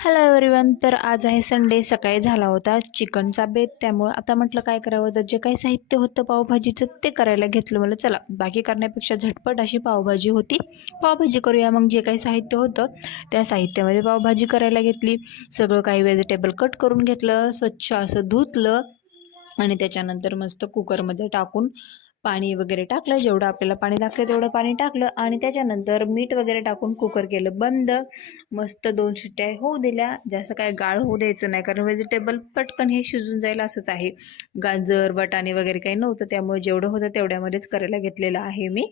Hello everyone. तर आज आहे संडे. सकाळी झाला होता चिकनचा बेत, त्यामुळे आता म्हटलं काय करावं, तर जे काही साहित्य होतं पावभाजीचं ते करायला घेतलं. मला चला बाकी करण्यापेक्षा झटपट अशी पावभाजी होती, पावभाजी करूया. मग जे काही साहित्य होतं त्या साहित्यामध्ये पावभाजी करायला घेतली. सगळं काही व्हेजिटेबल कट करून घेतलं, स्वच्छ असं धुतलं आणि त्याच्यानंतर मस्त कुकरमध्ये टाकून पाणी वगैरे टाकलं, जेवढं आपल्याला पाणी लागतं तेवढं पाणी टाकलं आणि त्याच्यानंतर मीठ वगैरे टाकून कुकर केलं बंद. मस्त 2 शिट्ट्या होऊ दिल्या. जास्त काय गाळ होऊ द्यायचं नाही, कारण व्हेजिटेबल पटकन हे शिजून जाईल असंच आहे. गाजर वाटाणे वगैरे काही नव्हतं, त्यामुळे जेवढं होतं तेवढ्यामध्येच करायला घेतलेलं आहे मी.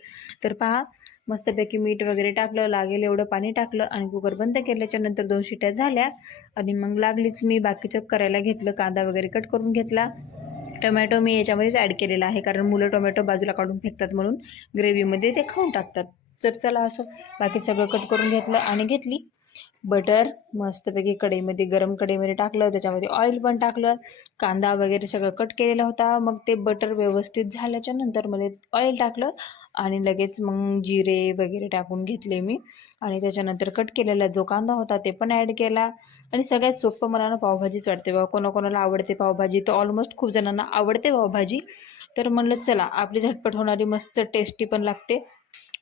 तर पहा, मस्तपैकी मीठ वगैरे टाकलं, लागेल एवढं पाणी टाकलं आणि कुकर बंद केल्याच्या नंतर 2 शिट्ट्या झाल्या आणि मग लागलीच मी बाकीचं करायला घेतलं. कांदा वगैरे कट करून घेतला. टोमॅटो मी याच्यामध्येच ॲड केलेला आहे, कारण मुलं टोमॅटो बाजूला काढून फेकतात म्हणून ग्रेव्हीमध्ये ते खाऊन टाकतात. तर चला असं बाकी सगळं कट करून घेतलं आणि घेतली बटर. मस्तपैकी कढईमध्ये, गरम कढईमध्ये टाकलं, त्याच्यामध्ये ऑइल पण टाकलं, कांदा वगैरे सगळं कट केलेला होता. मग ते बटर व्यवस्थित झाल्याच्या नंतर मध्ये ऑइल टाकलं आणि लगेच मग जिरे वगैरे टाकून घेतले मी आणि त्याच्यानंतर कट केलेला जो कांदा होता ते पण ॲड केला. आणि सगळ्यात सोपं मला ना पावभाजीच वाटते बाबा. कोणाकोणाला आवडते पावभाजी, तर ऑलमोस्ट खूप जणांना आवडते पावभाजी. तर म्हणलं चला आपली झटपट होणारी, मस्त टेस्टी पण लागते.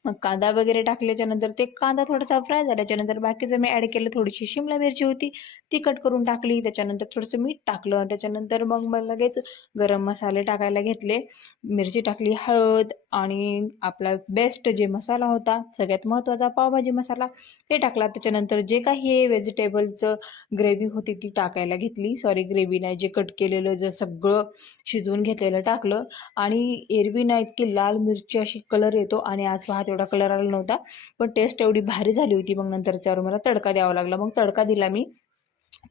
मग कांदा वगैरे टाकल्याच्या नंतर ते कांदा थोडासा फ्राय झाल्याच्या नंतर बाकीचं मी ॲड केलं. थोडीशी शिमला मिरची होती ती कट करून टाकली, त्याच्यानंतर थोडंसं मीठ टाकलं, त्याच्यानंतर मग मला लगेच गरम मसाले टाकायला घेतले. मिरची टाकली, हळद आणि आपला बेस्ट जे मसाला होता, सगळ्यात महत्त्वाचा पावभाजी मसाला, ते टाकला. त्याच्यानंतर जे काही व्हेजिटेबलचं ग्रेव्ही होती ती टाकायला घेतली. सॉरी, ग्रेव्ही नाही, जे कट केलेलं जे सगळं शिजवून घेतलेलं टाकलं. आणि एरवी ना इतकी लाल मिरची अशी कलर येतो आणि आज पहा तेवढा कलर आला नव्हता, पण टेस्ट एवढी भारी झाली होती. मग नंतर त्यावर मला तडका द्यावा लागला. मग तडका दिला मी,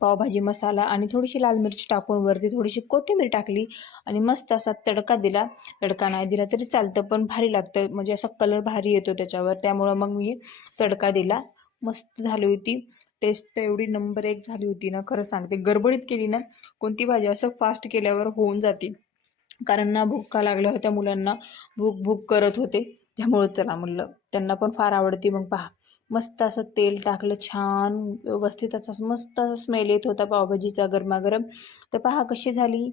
पावभाजी मसाला आणि थोडीशी लाल मिरची टाकून वरती थोडीशी कोथिंबीर टाकली आणि मस्त असा तडका दिला. तडका नाही दिला तरी चालतं, पण भारी लागतं, म्हणजे असा कलर भारी येतो त्याच्यावर, त्यामुळं मग मी तडका दिला. मस्त झाली होती. टेस्ट तर एवढी नंबर 1 झाली होती ना, खरं सांगते. गडबडीत केली ना कोणती भाजी, असं फास्ट केल्यावर होऊन जाते. कारण ना भुका लागल्या होत्या मुलांना, भूक भूक करत होते, त्यामुळं चला म्हणलं त्यांना पण फार आवडती. मग पहा, मस्त असं तेल टाकलं, छान व्यवस्थित असं मस्त स्मेल येत होता पावभाजीचा गरमागरम. तर पहा कशी झाली.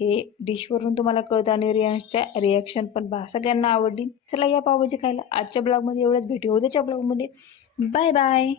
हे डिशवरून तुम्हाला कळतं आणि रियांशच्या रिॲक्शन पण पहा, सगळ्यांना आवडली. चला या पावभाजी खायला. आजच्या ब्लॉगमध्ये एवढंच, भेटू उद्याच्या ब्लॉगमध्ये. Bye bye.